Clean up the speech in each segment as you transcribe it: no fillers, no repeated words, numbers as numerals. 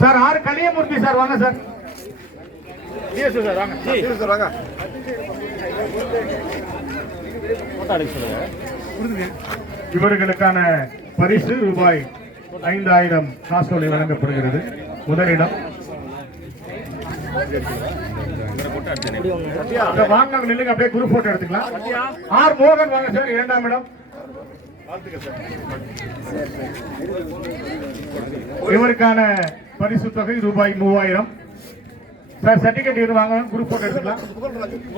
Sir R Kaliyamoorthy sir வாங்க sir. Sir வாங்க sir வாங்க. இவர்களுக்கான பரிசு ரூபாய் 5000 காசோலை வழங்கப்படுகிறது. முதலிடம் வாங்க, நில்லுங்க, அப்படியே குரூப் போட்டோ எடுத்துக்கலாம். ஆர் மோகன் வாங்க சார், இரண்டாம் இடம். இவருக்கான பரிசு தொகை ரூபாய் 3000 சார். சர்டிபிகேட் இரு வாங்க, குரூப் போட்டோ எடுத்துக்கலாம்.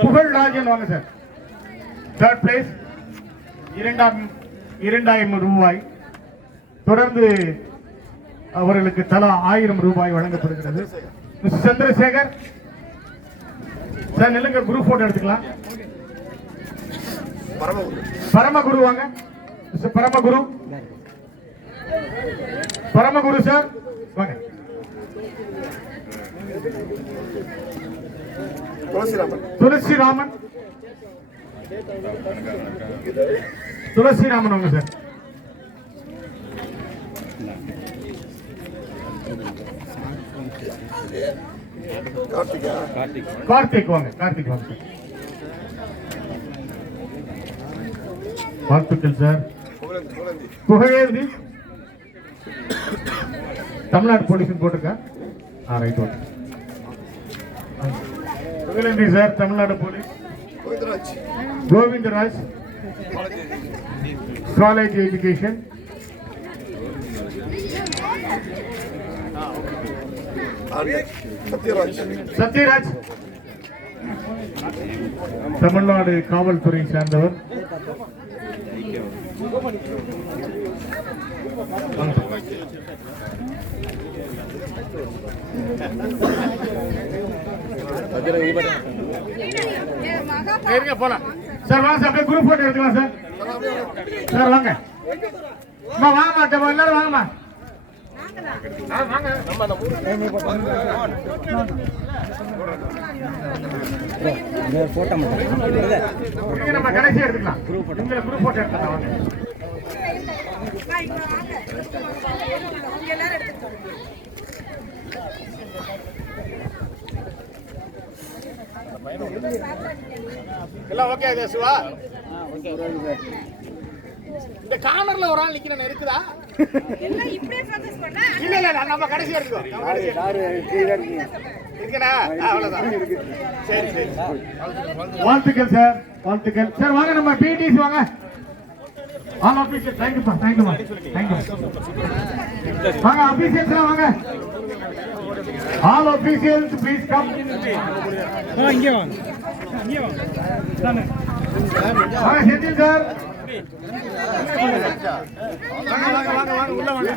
புகழ்ராஜன் வாங்க சார், தேர்ட் பிளேஸ், 2000 ரூபாய். தொடர்ந்து அவர்களுக்கு தலா 1000 ரூபாய் வழங்கப்படுகிறது. மிஸ்டர் சந்திரசேகர் சார் நில்லுங்க, குரூப் போட்டோ எடுத்துக்கலாம். பரமகுரு வாங்க, மிஸ்டர் பரமகுரு. பரமகுரு சார் வாங்க. துளசிராமன் துளசிராமன் வாங்க சார். கார்த்திக் வாங்க, கார்த்திக் வாங்க சார். வாழ்த்துக்கள் சார். புகழேந்தி தமிழ்நாடு போலீஸ் போட்டுக்க. Right okay. Pugazhendhi sir, Tamil Nadu police. Govindaraj college education. Sathyaraj Tamil Nadu காவல்துறை சேர்ந்தவர். போலாம் சார். வாங்க சார், அப்படியே குரூப் போட்டோ எடுக்கலாம் சார். சார் வாங்க, வாங்கம்மா, எல்லாரும் வாங்கம்மா. நம்ம கடைசி எடுத்துக்கலாம். குரூப் போட்டோ எடுத்துக்கலாம். எல்லாம் ஓகே சிவா? இந்த கார்னர்ல ஒரு ஆள் நிக்கிறேன், இருக்குதா? இல்ல இல்ல, நம்ம கடைசி எடுத்துக்கோ. சரி சரி, வாழ்த்துக்கள் சார், வாழ்த்துக்கள் சார். வாங்க நம்ம பிடிசி வாங்க. ஆல் ஆபீசர், தேங்க்யூ பா, தேங்க்யூ மா, தேங்க்யூ. வாங்க ஆபீசர்ஸ் வாங்க. All officers please come. இங்க வாங்க, இங்க வாங்க. வாங்க செந்தில் சார். வாங்க வாங்க வாங்க வாங்க, உள்ள வாங்க.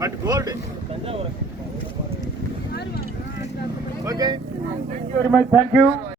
But gold. Okay. Thank you very much. Thank you.